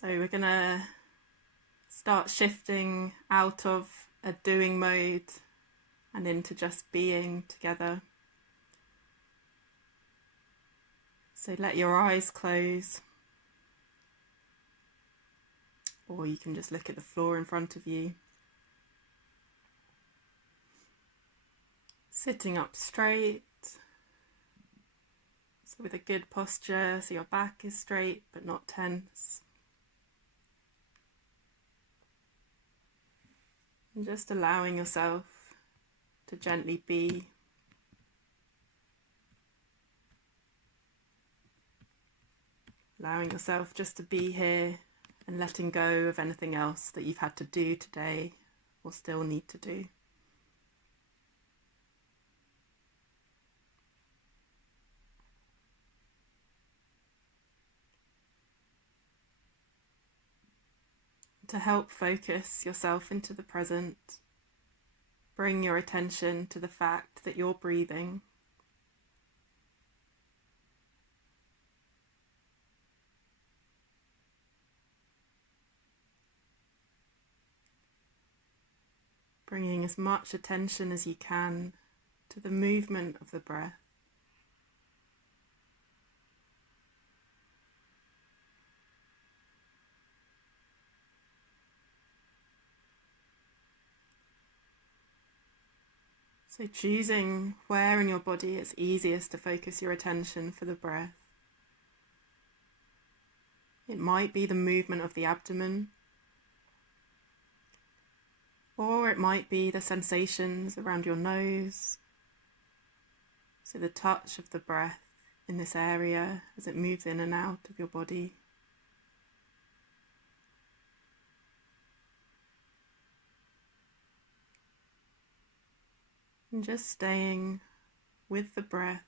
So we're going to start shifting out of a doing mode and into just being together. So let your eyes close, or you can just look at the floor in front of you. Sitting up straight, so with a good posture, so your back is straight but not tense. And just allowing yourself to gently be. Allowing yourself just to be here and letting go of anything else that you've had to do today or still need to do. To help focus yourself into the present, bring your attention to the fact that you're breathing. Bringing as much attention as you can to the movement of the breath. So choosing where in your body it's easiest to focus your attention for the breath. It might be the movement of the abdomen, or it might be the sensations around your nose. So the touch of the breath in this area as it moves in and out of your body. And just staying with the breath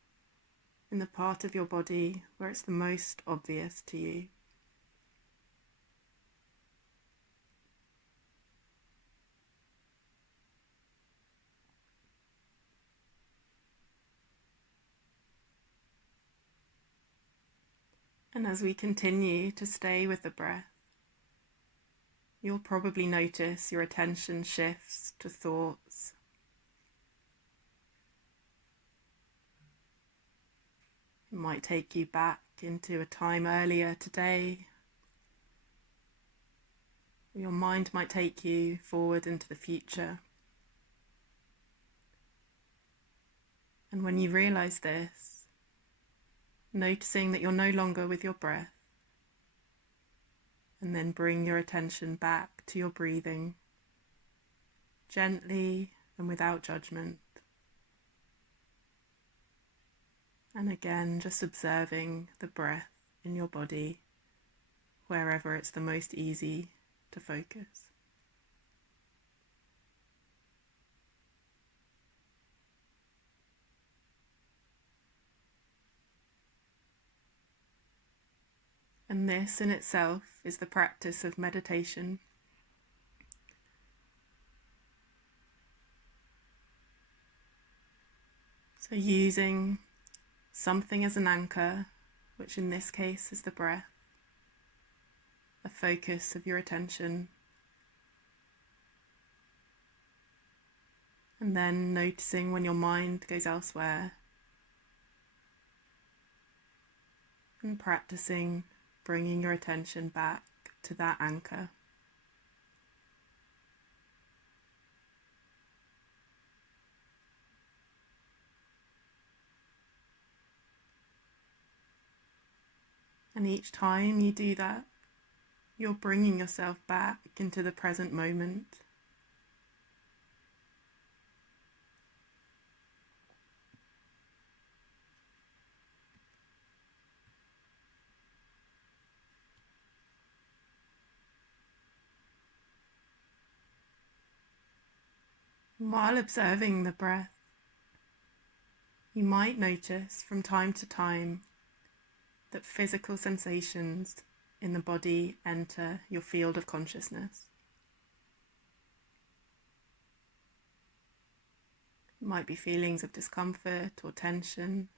in the part of your body where it's the most obvious to you. And as we continue to stay with the breath, you'll probably notice your attention shifts to thoughts. It might take you back into a time earlier today. Your mind might take you forward into the future. And when you realize this, noticing that you're no longer with your breath, and then bring your attention back to your breathing, gently and without judgment. And again, just observing the breath in your body, wherever it's the most easy to focus. And this in itself is the practice of meditation. So using something as an anchor, which in this case is the breath, the focus of your attention, and then noticing when your mind goes elsewhere, and practicing bringing your attention back to that anchor. And each time you do that, you're bringing yourself back into the present moment. While observing the breath, you might notice from time to time that physical sensations in the body enter your field of consciousness. It might be feelings of discomfort or tension,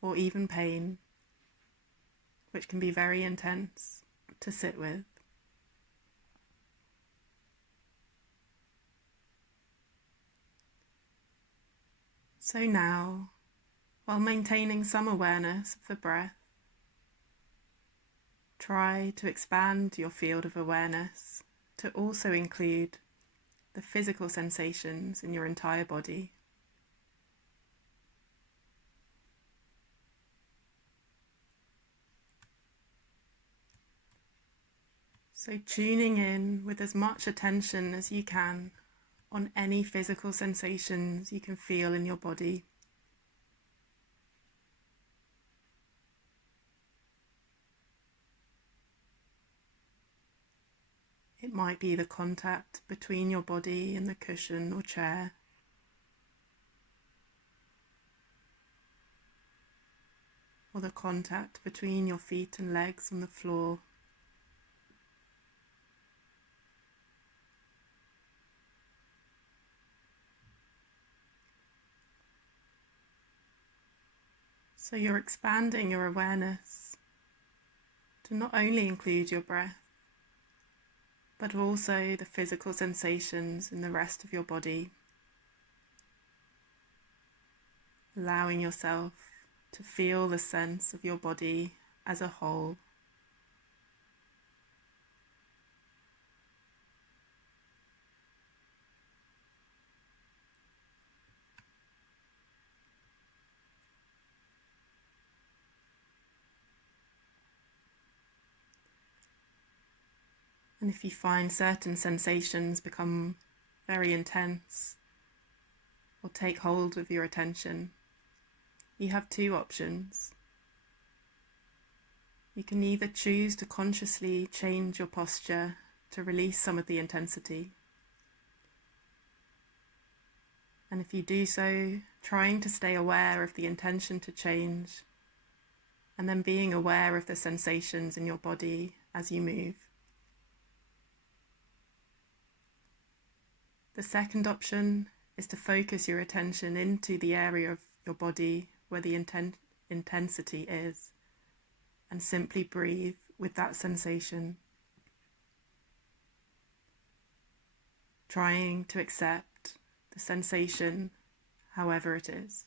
or even pain, which can be very intense. to sit with. So now, while maintaining some awareness of the breath, try to expand your field of awareness to also include the physical sensations in your entire body. So tuning in with as much attention as you can on any physical sensations you can feel in your body. It might be the contact between your body and the cushion or chair. Or the contact between your feet and legs on the floor. So you're expanding your awareness to not only include your breath, but also the physical sensations in the rest of your body, allowing yourself to feel the sense of your body as a whole. And if you find certain sensations become very intense or take hold of your attention, you have two options. You can either choose to consciously change your posture to release some of the intensity. And if you do so, trying to stay aware of the intention to change, and then being aware of the sensations in your body as you move. The second option is to focus your attention into the area of your body where the intensity is, and simply breathe with that sensation, trying to accept the sensation however it is.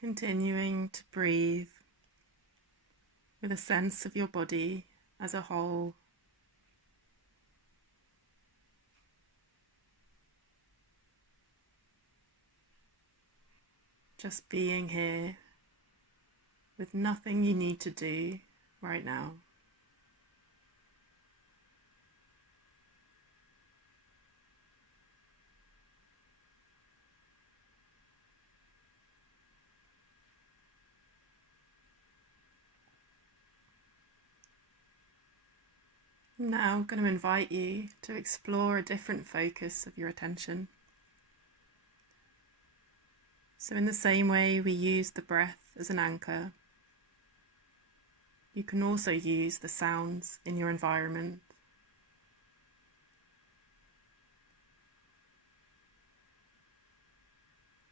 Continuing to breathe with a sense of your body as a whole. Just being here with nothing you need to do right now. I'm now going to invite you to explore a different focus of your attention. So in the same way we use the breath as an anchor, you can also use the sounds in your environment.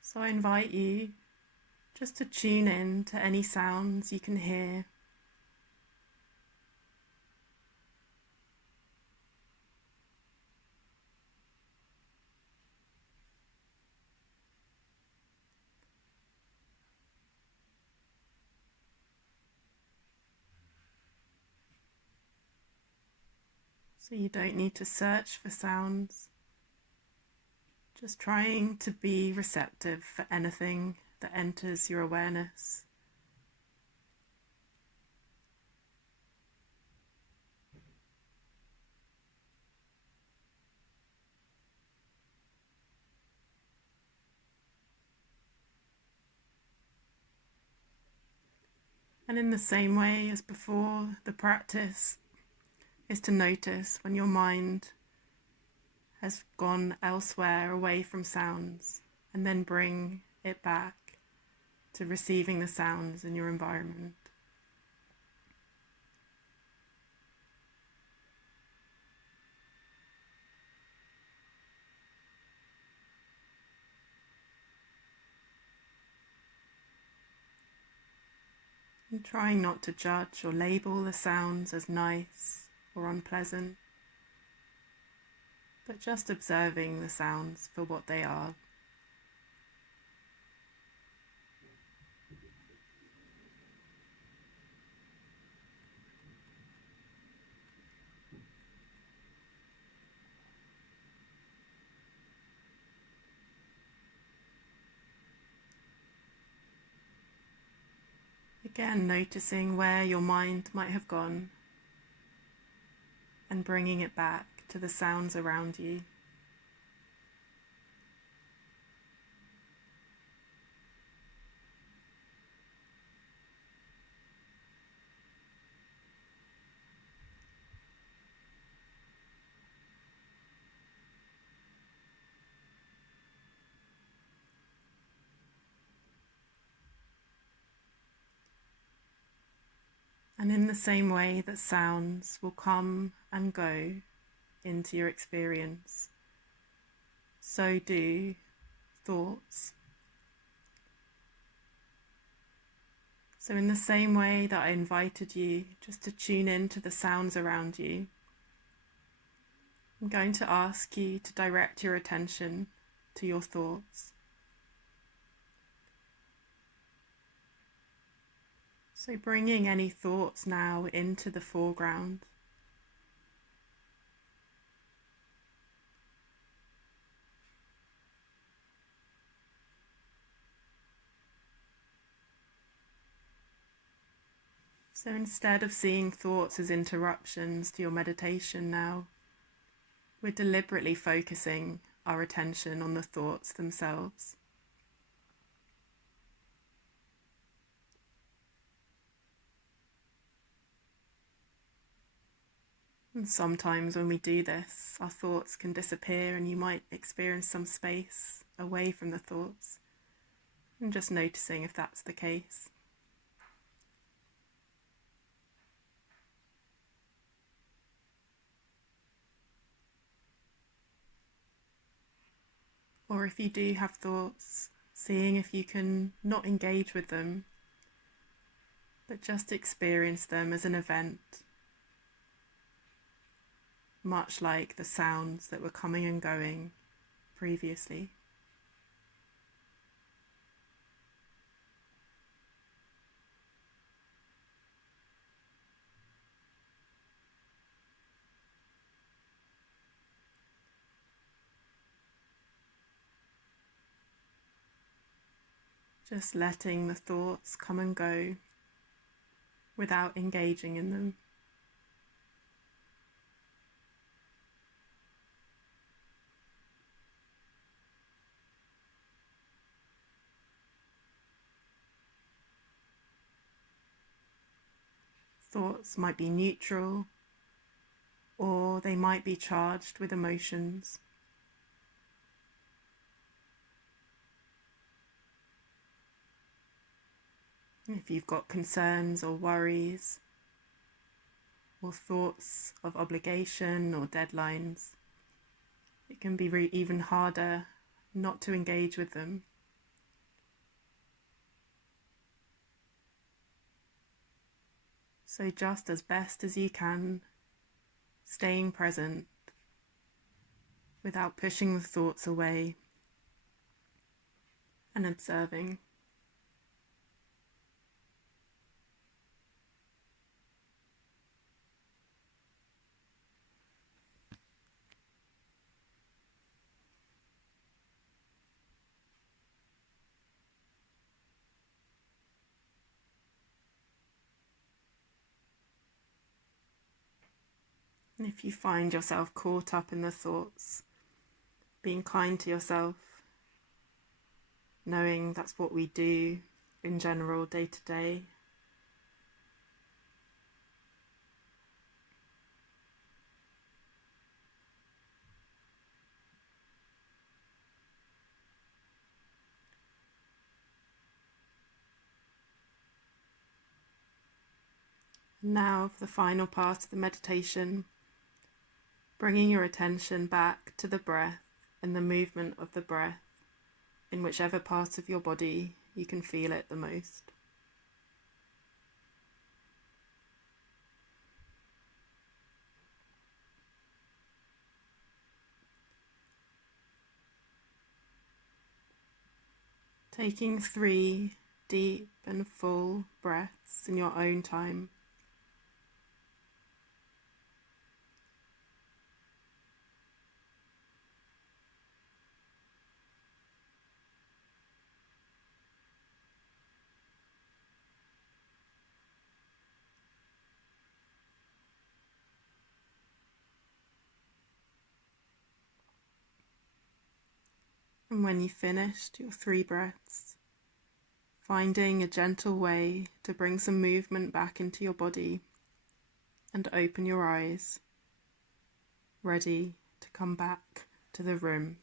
So I invite you just to tune in to any sounds you can hear. So you don't need to search for sounds, just trying to be receptive for anything that enters your awareness. And in the same way as before, the practice is to notice when your mind has gone elsewhere away from sounds, and then bring it back to receiving the sounds in your environment. And trying not to judge or label the sounds as nice or unpleasant, but just observing the sounds for what they are. Again, noticing where your mind might have gone and bringing it back to the sounds around you. And in the same way that sounds will come and go into your experience, so do thoughts. So in the same way that I invited you just to tune in to the sounds around you, I'm going to ask you to direct your attention to your thoughts. So bringing any thoughts now into the foreground. So instead of seeing thoughts as interruptions to your meditation now, we're deliberately focusing our attention on the thoughts themselves. And sometimes when we do this, our thoughts can disappear and you might experience some space away from the thoughts. And just noticing if that's the case. Or if you do have thoughts, seeing if you can not engage with them, but just experience them as an event, much like the sounds that were coming and going previously. Just letting the thoughts come and go without engaging in them. Thoughts might be neutral, or they might be charged with emotions. If you've got concerns or worries, or thoughts of obligation or deadlines, it can be even harder not to engage with them. So just as best as you can, staying present without pushing the thoughts away and observing. And if you find yourself caught up in the thoughts, being kind to yourself, knowing that's what we do in general day to day. Now for the final part of the meditation, bringing your attention back to the breath and the movement of the breath in whichever part of your body you can feel it the most. Taking 3 deep and full breaths in your own time. And when you've finished your 3 breaths, finding a gentle way to bring some movement back into your body and open your eyes, ready to come back to the room.